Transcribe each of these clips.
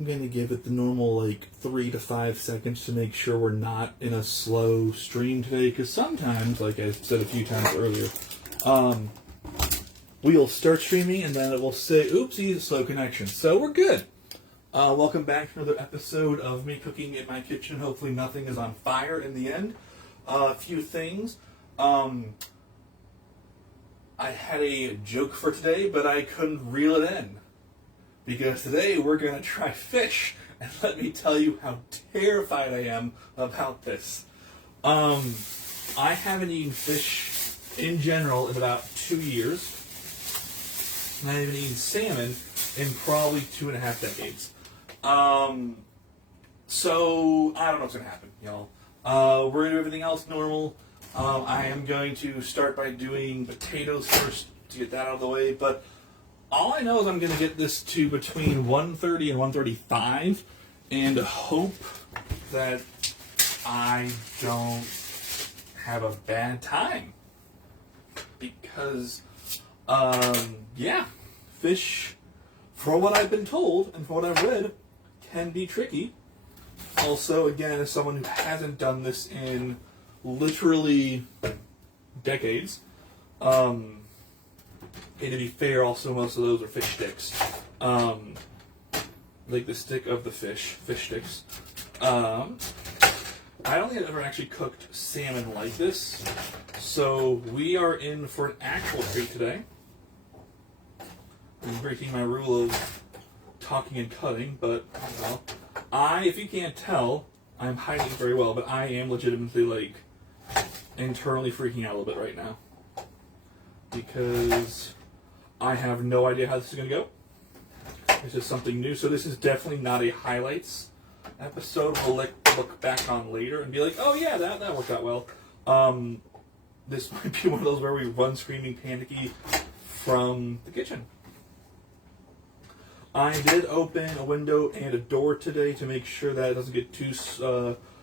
I'm going to give it the normal, like, 3 to 5 seconds to make sure we're not in a slow stream today, because sometimes, like I said a few times earlier, we'll start streaming and then it will say, oopsie, slow connection. So we're good. Welcome back to another episode of me cooking in my kitchen. Hopefully nothing is on fire in the end. A few things. I had a joke for today, but I couldn't reel it in. Because today we're going to try fish, and let me tell you how terrified I am about this. I haven't eaten fish in general in about 2 years, and I haven't eaten salmon in probably 2.5 decades. So I don't know what's going to happen, y'all. We're going to do everything else normal. I am going to start by doing potatoes first to get that out of the way, but all I know is I'm going to get this to between 130 and 135 and hope that I don't have a bad time. Because, fish, for what I've been told and for what I've read, can be tricky. Also, again, as someone who hasn't done this in literally decades, and to be fair, also most of those are fish sticks. Like the stick of the fish sticks. I don't think I've ever actually cooked salmon like this. So we are in for an actual treat today. I'm breaking my rule of talking and cutting, but, well, if you can't tell, I'm hiding very well, but I am legitimately, like, internally freaking out a little bit right now. Because I have no idea how this is going to go. This is something new, so this is definitely not a highlights episode we'll look back on later and be like, oh yeah, that worked out well. This might be one of those where we run screaming panicky from the kitchen. I did open a window and a door today to make sure that it doesn't get too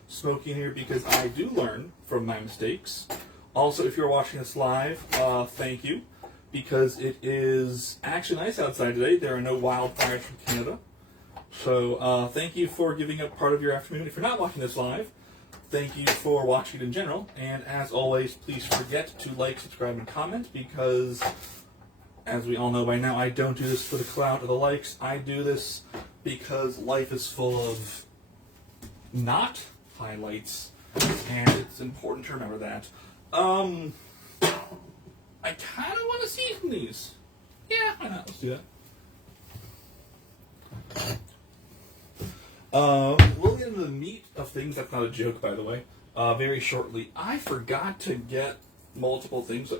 smoky in here, because I do learn from my mistakes. Also, if you're watching this live, thank you, because it is actually nice outside today. There are no wildfires from Canada. So thank you for giving up part of your afternoon. If you're not watching this live, thank you for watching it in general. And as always, please forget to like, subscribe, and comment, because as we all know by now, I don't do this for the clout or the likes. I do this because life is full of not highlights, and it's important to remember that. I kind of want to season these. Yeah, why not? Let's do that. We'll get into the meat of things. That's not a joke, by the way. Very shortly. I forgot to get multiple things.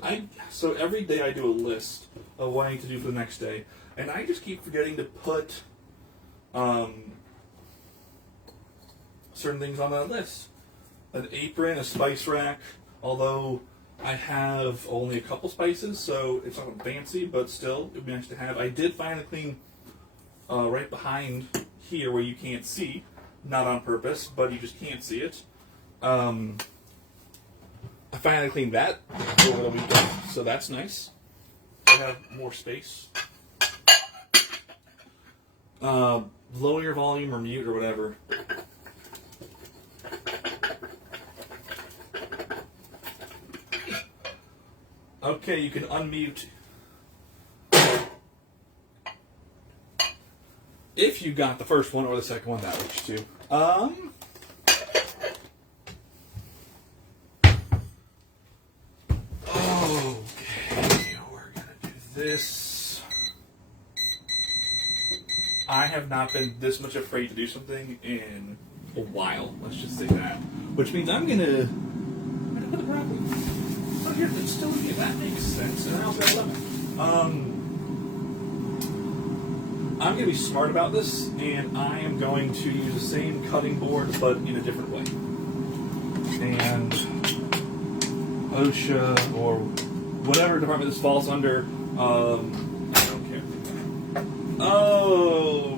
So every day I do a list of what I need to do for the next day, and I just keep forgetting to put certain things on that list. An apron, a spice rack, although I have only a couple spices, so it's not fancy, but still, it would be nice to have. I did finally clean right behind here where you can't see, not on purpose, but you just can't see it. I finally cleaned that over the weekend, so that's nice. I have more space. Lower your volume or mute or whatever. Okay, you can unmute if you got the first one or the second one. That works too. Okay, we're gonna do this. I have not been this much afraid to do something in a while. Let's just say that. Which means I'm gonna put the broccoli. Oh, here, it's still in here. That makes sense. And I also got lemon. I'm going to be smart about this, and I am going to use the same cutting board, but in a different way. And OSHA, or whatever department this falls under, I don't care. Oh.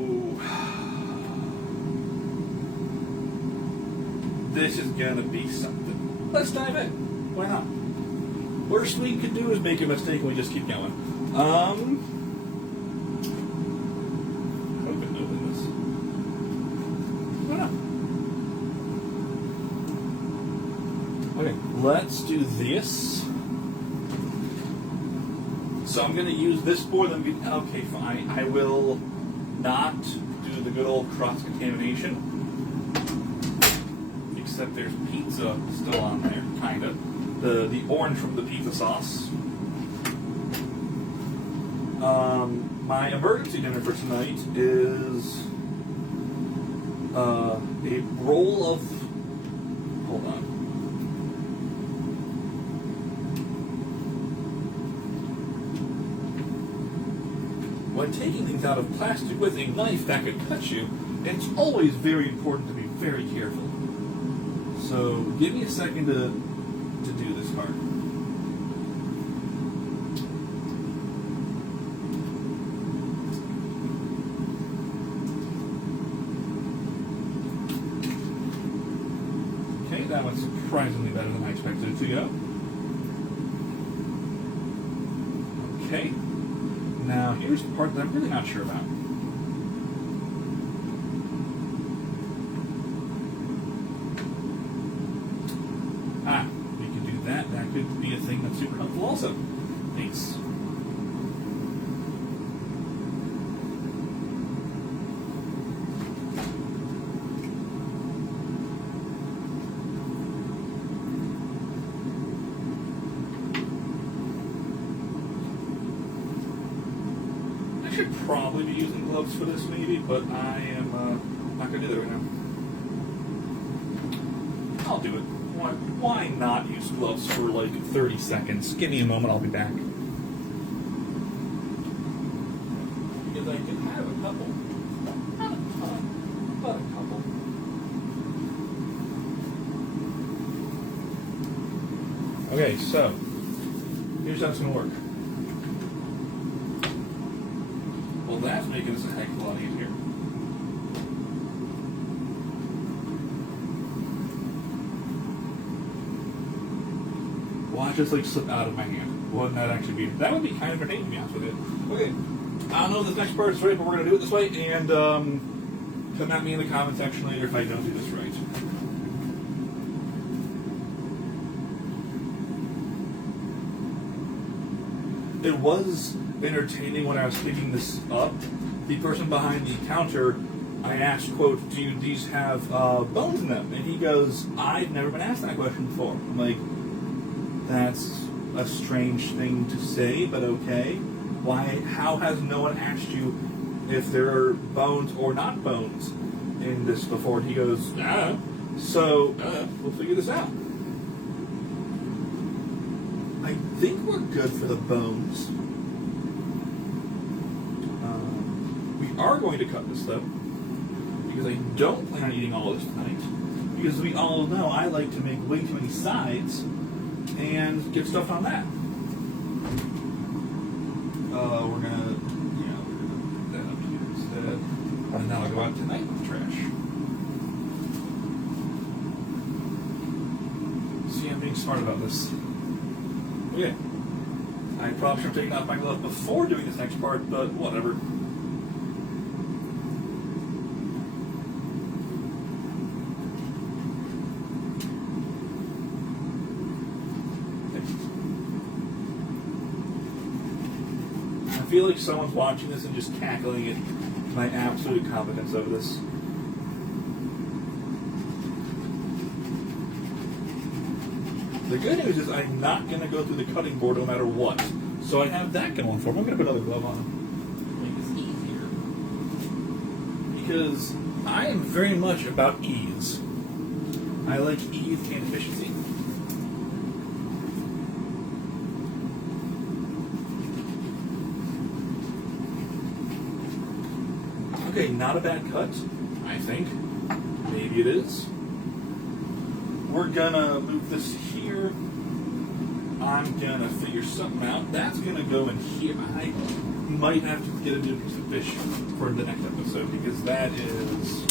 This is going to be something. Let's dive in. Why not? Worst we could do is make a mistake and we just keep going. Open this. let's do this. So I'm going to use this board. Okay, fine. I will not do the good old cross-contamination. Except there's pizza still on there, kind of. The orange from the pizza sauce. My emergency dinner for tonight is a roll of... Hold on. When taking things out of plastic with a knife that could cut you, it's always very important to be very careful. So give me a second to do this part. Okay, that went surprisingly better than I expected it to go. Okay. Now, here's the part that I'm really not sure about. We can do that. That could be a thing that's super helpful also. Thanks. Probably be using gloves for this maybe, but I am not going to do that right now. I'll do it. Why not use gloves for like 30 seconds? Give me a moment, I'll be back. Because I can have a couple. Not a ton, but a couple. Okay, so here's how it's going to work. That's making this a heck of a lot easier. Watch this like slip out of my hand. Wouldn't that actually be? That would be kind of entertaining, to be honest with you. Okay, I don't know if this next part is right, but we're going to do it this way, and come at me in the comment section later if I don't do this right. It was entertaining when I was picking this up. The person behind the counter, I asked, quote, do these have bones in them? And he goes, I've never been asked that question before. I'm like, that's a strange thing to say, but okay. Why? How has no one asked you if there are bones or not bones in this before? And he goes, so we'll figure this out. I think we're good for the bones. We are going to cut this though, because I don't plan on eating all this tonight. Because we all know I like to make way too many sides and get stuff on that. We're gonna put that up here instead. And now I'll go out tonight with the trash. See, I'm being smart about this. Okay. I probably should have taken off my glove before doing this next part, but whatever. I feel like someone's watching this and just cackling at my absolute competence over this. The good news is I'm not going to go through the cutting board no matter what. So I have that going for me. I'm going to put another glove on to make this easier. Because I am very much about ease. I like ease and efficiency. Okay, not a bad cut, I think. Maybe it is. We're gonna move this here. I'm gonna figure something out. That's gonna go in here. I might have to get a new piece of fish for the next episode because that is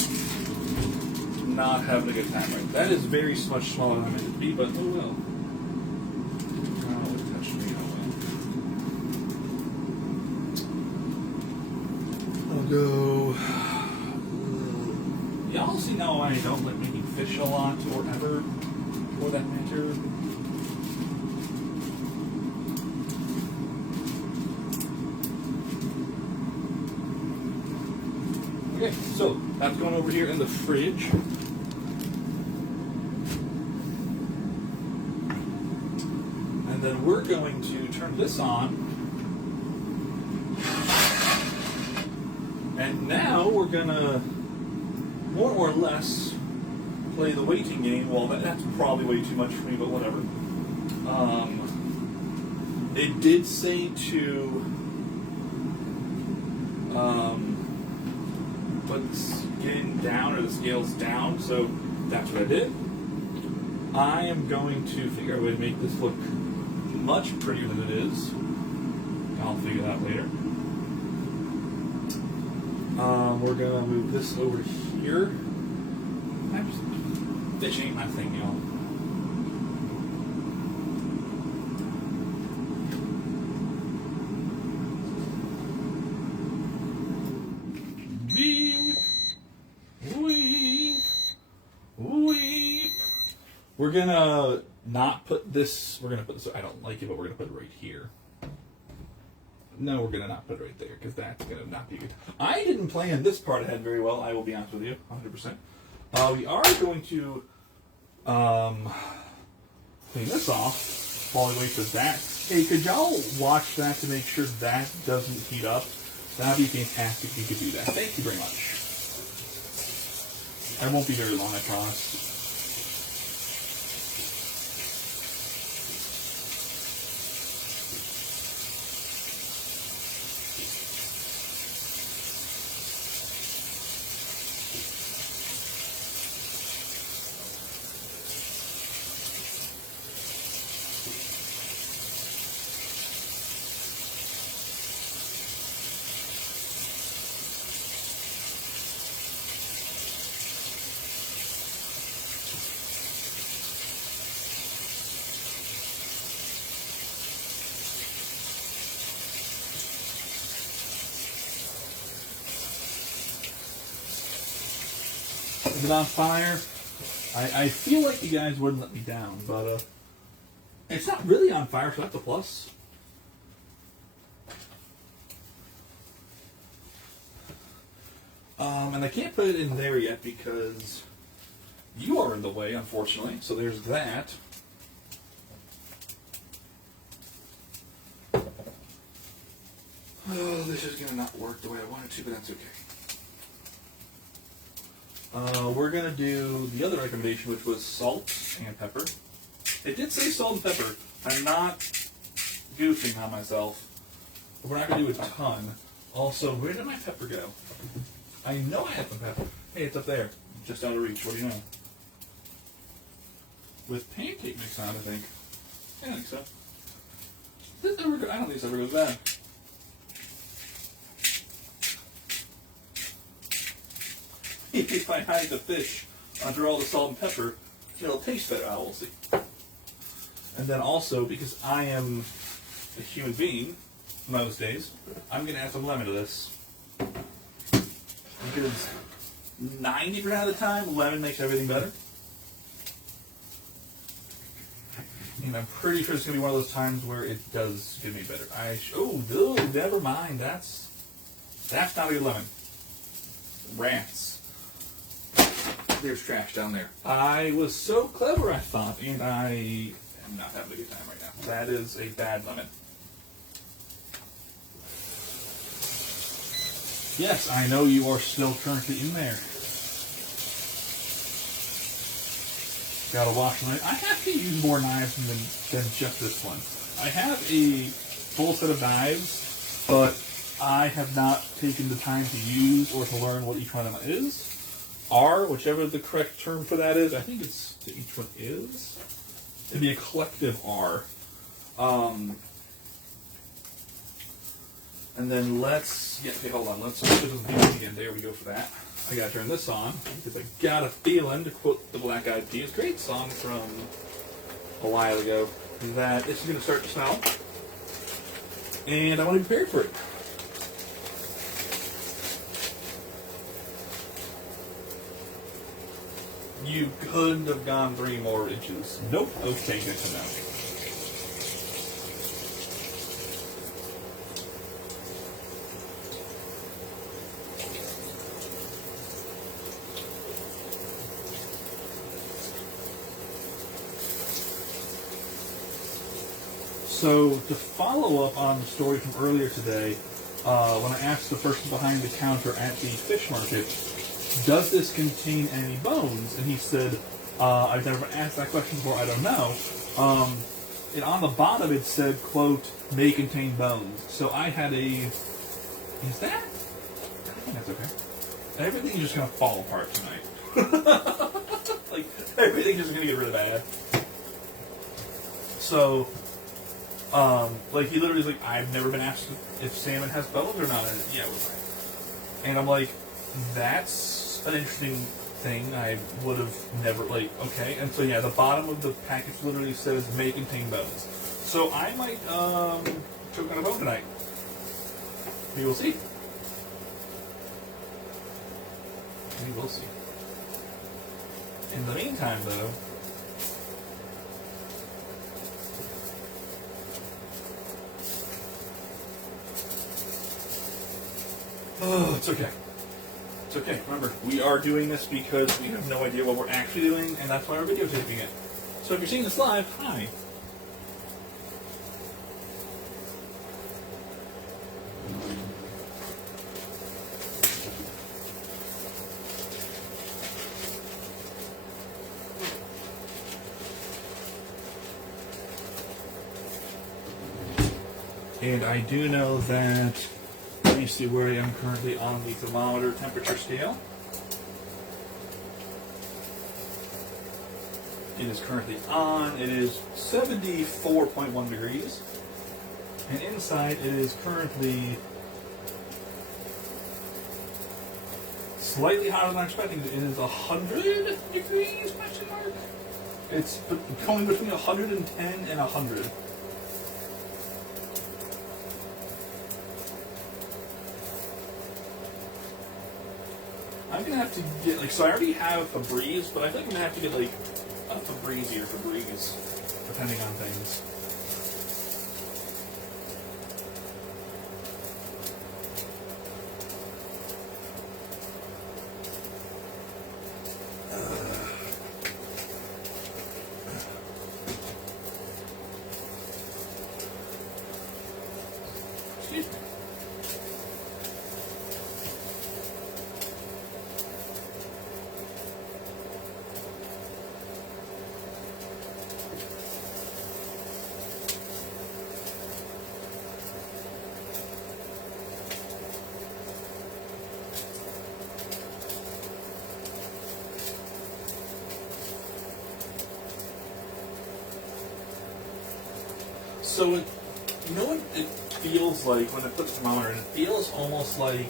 not having a good time right. That is very much smaller than I meant it to be, but oh well. Oh, it touched me, oh well. I'll go. Y'all see how I don't like making fish a lot or ever, for that matter. Okay, so that's going over here in the fridge. And then we're going to turn this on. And now we're gonna more or less play the waiting game. Well, that's probably way too much for me, but whatever. It did say to put the skin down or the scales down, so that's what I did. I am going to figure out a way to make this look much prettier than it is. I'll figure that out later. We're gonna move this over here. Fish ain't my thing, y'all. Weep, weep, weep. We're gonna not put this. We're gonna put this. I don't like it, but we're gonna put it right here. No, we're gonna not put it right there because that's gonna not be good. I didn't plan this part ahead very well. I will be honest with you, 100%. We are going to clean this off while we wait for that. Hey, could y'all watch that to make sure that doesn't heat up? That'd be fantastic if you could do that. Thank you very much. I won't be very long, I promise. Is it on fire? I feel like you guys wouldn't let me down, but it's not really on fire, so that's a plus. And I can't put it in there yet because you are in the way, unfortunately. So there's that. Oh, this is gonna not work the way I wanted to, but that's okay. We're going to do the other recommendation, which was salt and pepper. It did say salt and pepper. I'm not goofing on myself. But we're not going to do a ton. Also, where did my pepper go? I know I had some pepper. Hey, it's up there. Just out of reach. What do you know? With pancake mix on it, I think. Yeah, I think so. This ever go? I don't think this ever goes bad. If I hide the fish under all the salt and pepper, it'll taste better. We'll see. And then also, because I am a human being most days, I'm going to add some lemon to this. Because 90% of the time, lemon makes everything better. And I'm pretty sure it's going to be one of those times where it does give me better. Oh, never mind. That's not a good lemon. Rats. There's trash down there. I was so clever, I thought, and I am not having a good time right now. That is a bad lemon. Yes, I know you are still currently in there. Gotta wash them. I have to use more knives than just this one. I have a full set of knives, but I have not taken the time to use or to learn what each one of them is. Whichever the correct term for that is. I think it's each one is. It'd be a collective R. And then hold on. Let's put this again. There we go for that. I gotta turn this on because I got a feeling, to quote the Black Eyed Peas, great song from a while ago, that this is gonna start to smell. And I want to be prepared for it. You couldn't have gone 3 more inches. Nope. Okay, good to know. So to follow up on the story from earlier today, when I asked the person behind the counter at the fish market, does this contain any bones? And he said, I've never been asked that question before, I don't know. And on the bottom it said, quote, may contain bones. So I had is that? I think that's okay. Everything's just going to fall apart tonight. Like, everything's just going to get really bad. So, like, he literally was like, I've never been asked if salmon has bones or not. And yeah, it was right. And I'm like, that's an interesting thing. I would have never, like, okay. And so, yeah, the bottom of the package literally says, may contain bones. So I might choke on a bone tonight. We will see. We will see. In the meantime, though, oh, it's okay. It's okay. Remember, we are doing this because we have no idea what we're actually doing, and that's why we're videotaping it. So if you're seeing this live, hi. And I do know that, let me see where I am currently on the thermometer temperature scale. It is currently on, it is 74.1 degrees. And inside it is currently slightly hotter than I'm expecting. It is 100 degrees, question mark? It's going between 110 and 100. I'm gonna have to get, like, so I already have Febreze, but I think I'm gonna have to get, like, a Febreze or Febreze, depending on things. Excuse me. So, you know what it feels like when I put the thermometer in? It feels almost like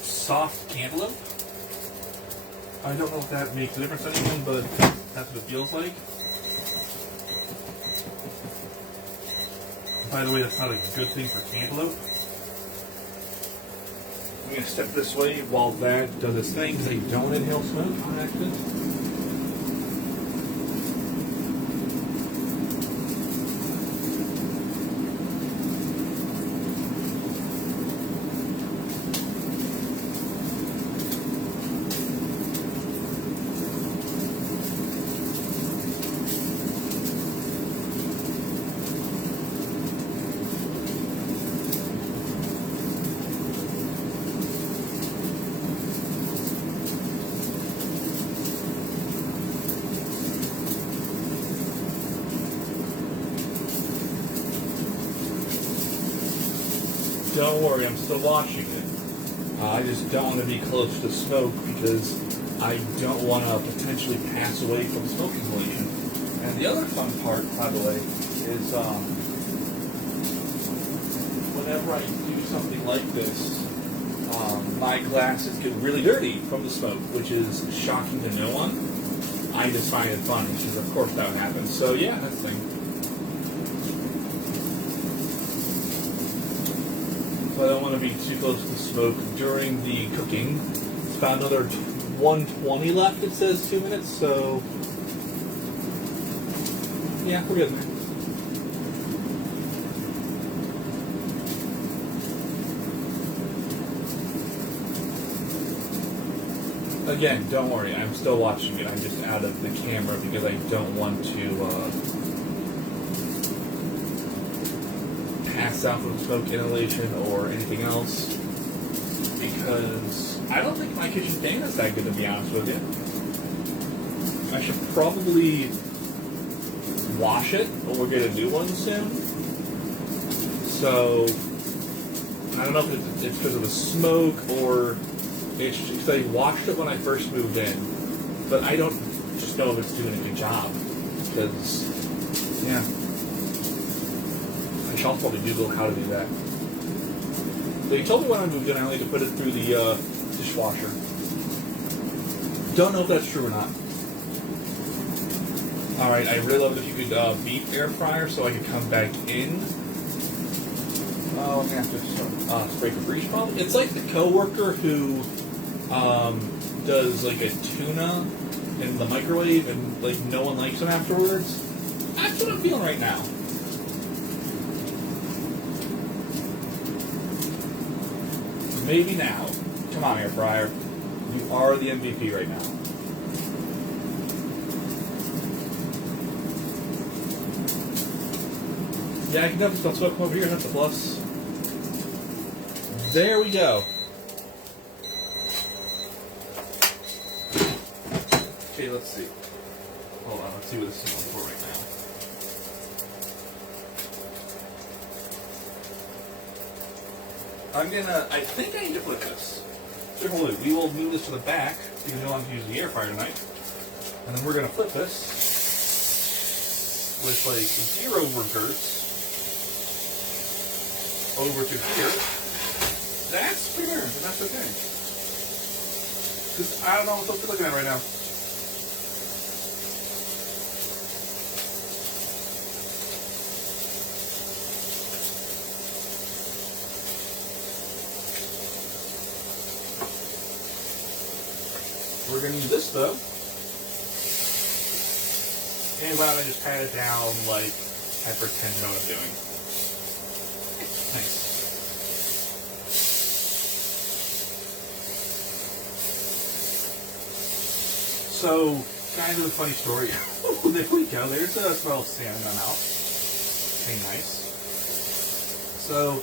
soft cantaloupe. I don't know if that makes a difference to anyone, but that's what it feels like. By the way, that's not a good thing for cantaloupe. I'm going to step this way while that does its thing, because I don't inhale smoke on accident. Don't worry, I'm still watching it. I just don't want to be close to smoke because I don't want to potentially pass away from smoke inhalation. And the other fun part, by the way, is whenever I do something like this, my glasses get really dirty from the smoke, which is shocking to no one. I just find it funny because, of course, that would happen. So, yeah, that's the thing. So I don't want to be too close to the smoke during the cooking. It's about another 120 left, it says 2 minutes, so yeah, we're getting there. Again, don't worry, I'm still watching it. I'm just out of the camera because I don't want to gas out from smoke inhalation or anything else, because I don't think my kitchen fan is that good, to be honest with you. I should probably wash it, or we'll get a new one soon. So I don't know if it's because of the smoke or it's because I washed it when I first moved in, but I don't just know if it's doing a good job. Because, yeah, I shall probably Google how to do that. So you told me when I moved in, I only had to put it through the dishwasher. Don't know if that's true or not. All right, I really love it if you could beep air fryer so I could come back in. Oh, I'm gonna have to spray Febreze probably. It's like the coworker who does like a tuna in the microwave and like no one likes them afterwards. That's what I'm feeling right now. Maybe now. Come on, air fryer. You are the MVP right now. Yeah, I can definitely smell smoke from over here. That's a plus. There we go. Okay, let's see. Hold on, let's see what this smells for right now. I think I need to flip this. So we will move this to the back because we want to use the air fryer tonight. And then we're going to flip this with like 0 reverse over to here. That's pretty weird, but that's okay. Because I don't know what else to looking at right now. We're going to use this though. And why don't I just pat it down like I pretend to know what I'm doing. Nice. So, kind of a funny story. Oh, there we go. There's a smell of sand in my mouth. Okay, nice. So,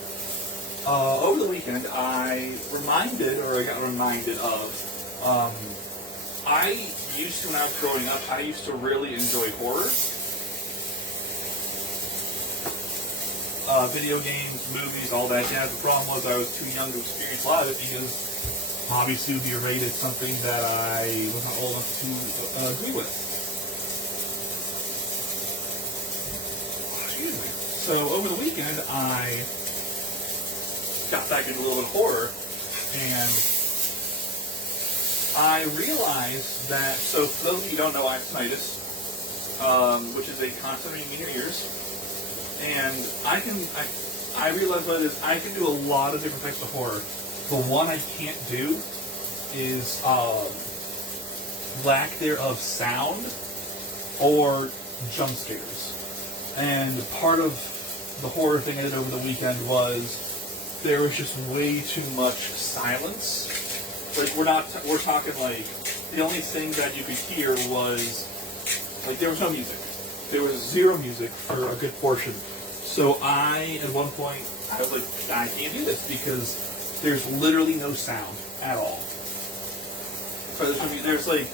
over the weekend, I got reminded of, I used to, when I was growing up, I used to really enjoy horror. Video games, movies, all that jazz. The problem was I was too young to experience a lot of it because obviously it would be rated something that I was not old enough to agree with. Excuse me. So over the weekend, I got back into a little bit of horror, and I realized that, so for those of you who don't know, I have tinnitus, which is a constant ringing in your ears. And I realized what it is. I can do a lot of different types of horror. The one I can't do is lack thereof sound or jump scares. And part of the horror thing I did over the weekend was there was just way too much silence. Like we're talking like the only thing that you could hear was like there was no music. There was 0 music for a good portion. So at one point, I was like, I can't do this because there's literally no sound at all. So there's like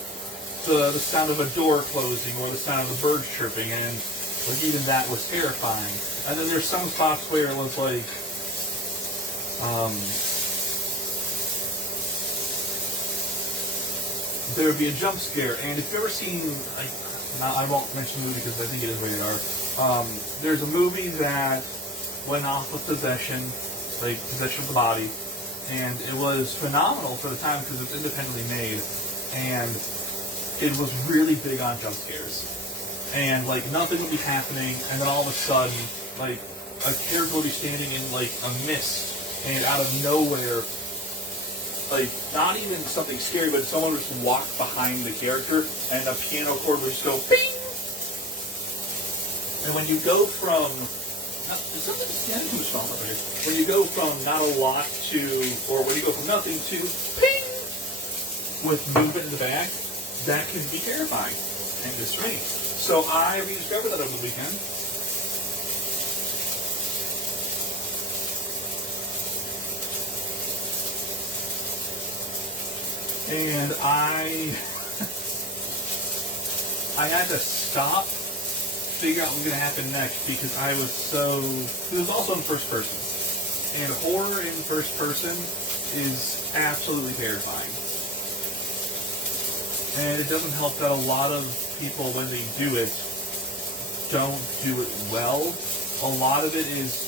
the sound of a door closing or the sound of the birds chirping, and like even that was terrifying. And then there's some spots where it was like, there would be a jump scare, and if you've ever seen, like, I won't mention the movie because I think it is rated R. There's a movie that went off of possession of the body, and it was phenomenal for the time because it was independently made, and it was really big on jump scares. And like nothing would be happening, and then all of a sudden, like a character would be standing in like a mist, and out of nowhere, like not even something scary, but someone would just walk behind the character, and a piano chord would just go bing. And when you go from when you go from not a lot to, or when you go from nothing to ping with movement in the back, that can be terrifying and distressing. So I rediscovered that over the weekend. And I had to stop, figure out what was going to happen next because I was so... It was also in first person. And horror in first person is absolutely terrifying. And it doesn't help that a lot of people, when they do it, don't do it well. A lot of it is...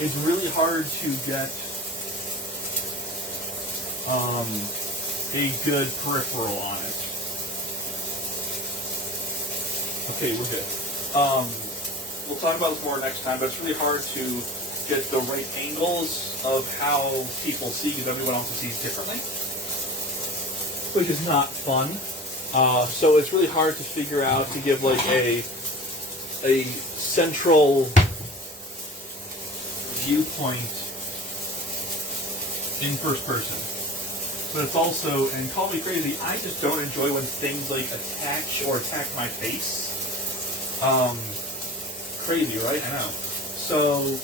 It's really hard to get a good peripheral on it. Okay, we're good. We'll talk about this more next time, but it's really hard to get the right angles of how people see, because everyone else sees differently, which is not fun. So it's really hard to figure out to give like a central viewpoint in first person. But it's also, and call me crazy, I just don't enjoy when things like attach my face. Crazy, right? I know. So,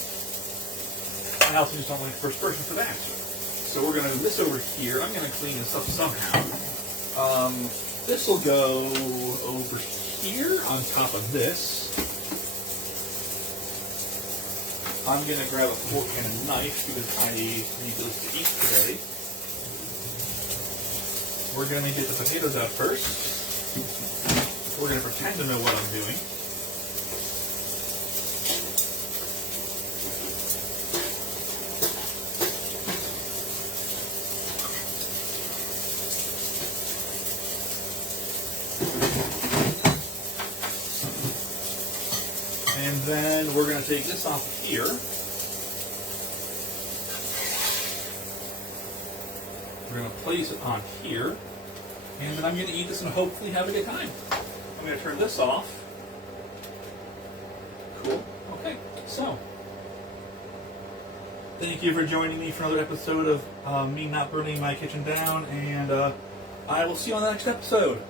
I also just don't like first person for that. So we're going to move this over here. I'm going to clean this up somehow. This will go over here on top of this. I'm going to grab a fork and a knife because I need those to eat today. We're going to get the potatoes out first. We're going to pretend to know what I'm doing. And then we're going to take this off of here. We're going to place it on here. And then I'm going to eat this and hopefully have a good time. I'm going to turn this off. Cool. Okay. So, thank you for joining me for another episode of me not burning my kitchen down. And I will see you on the next episode.